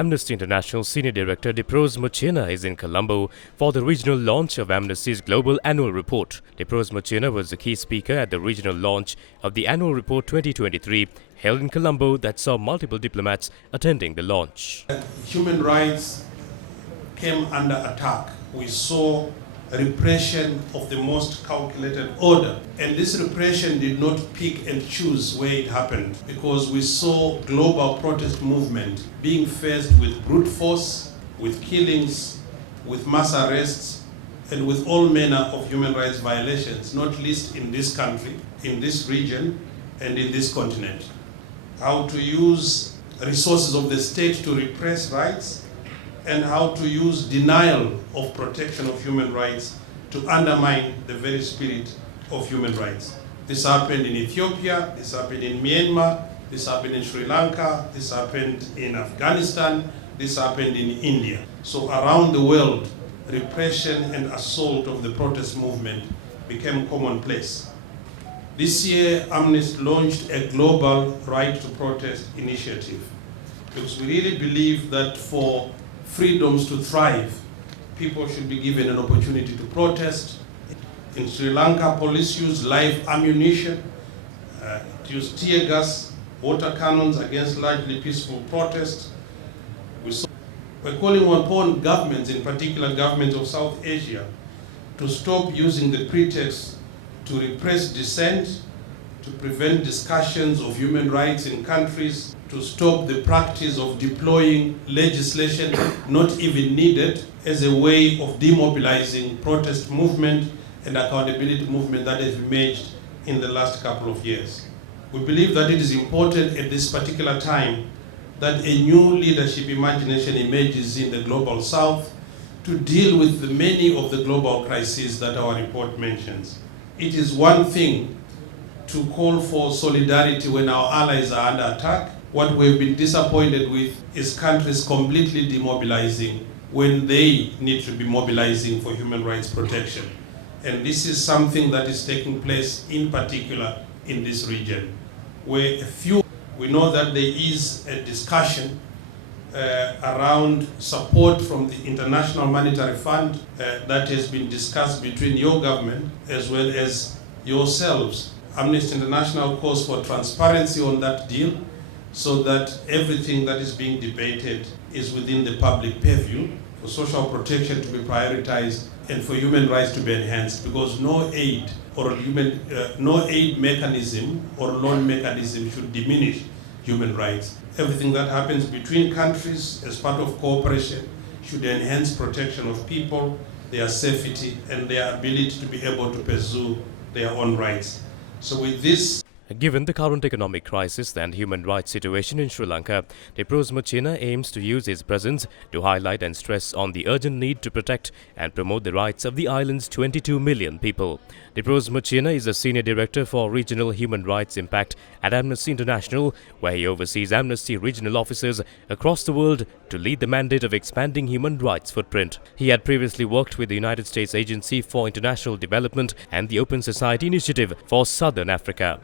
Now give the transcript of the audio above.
Amnesty International Senior Director Diprose Muchena is in Colombo for the regional launch of Amnesty's Global Annual Report. Diprose Muchena was the key speaker at the regional launch of the Annual Report 2023 held in Colombo that saw multiple diplomats attending the launch. Human rights came under attack. We saw repression of the most calculated order. And this repression did not pick and choose where it happened, because we saw global protest movement being faced with brute force, with killings, with mass arrests, and with all manner of human rights violations, not least in this country, in this region, and in this continent. How to use resources of the state to repress rights, and how to use denial of protection of human rights to undermine the very spirit of human rights. This happened in Ethiopia, this happened in Myanmar, this happened in Sri Lanka, this happened in Afghanistan, this happened in India. So around the world, repression and assault of the protest movement became commonplace. This year, Amnesty launched a global right to protest initiative, because we really believe that for freedoms to thrive, people should be given an opportunity to protest. In Sri Lanka, police used live ammunition, used tear gas, water cannons against largely peaceful protests. We're calling upon governments, in particular governments of South Asia, to stop using the pretext to repress dissent, to prevent discussions of human rights in countries, to stop the practice of deploying legislation not even needed as a way of demobilizing protest movement and accountability movement that has emerged in the last couple of years. We believe that it is important at this particular time that a new leadership imagination emerges in the global south to deal with the many of the global crises that our report mentions. It is one thing to call for solidarity when our allies are under attack. What we've been disappointed with is countries completely demobilizing when they need to be mobilizing for human rights protection. And this is something that is taking place in particular in this region, where we know that there is a discussion around support from the International Monetary Fund that has been discussed between your government as well as yourselves. Amnesty International calls for transparency on that deal, so that everything that is being debated is within the public purview, for social protection to be prioritized and for human rights to be enhanced, because no aid mechanism or loan mechanism should diminish human rights. Everything that happens between countries as part of cooperation should enhance protection of people, their safety, and their ability to be able to pursue their own rights. So with this, given the current economic crisis and human rights situation in Sri Lanka, Diprose Muchena aims to use his presence to highlight and stress on the urgent need to protect and promote the rights of the island's 22 million people. Diprose Muchena is a Senior Director for Regional Human Rights Impact at Amnesty International, where he oversees Amnesty regional officers across the world to lead the mandate of expanding human rights footprint. He had previously worked with the United States Agency for International Development and the Open Society Initiative for Southern Africa.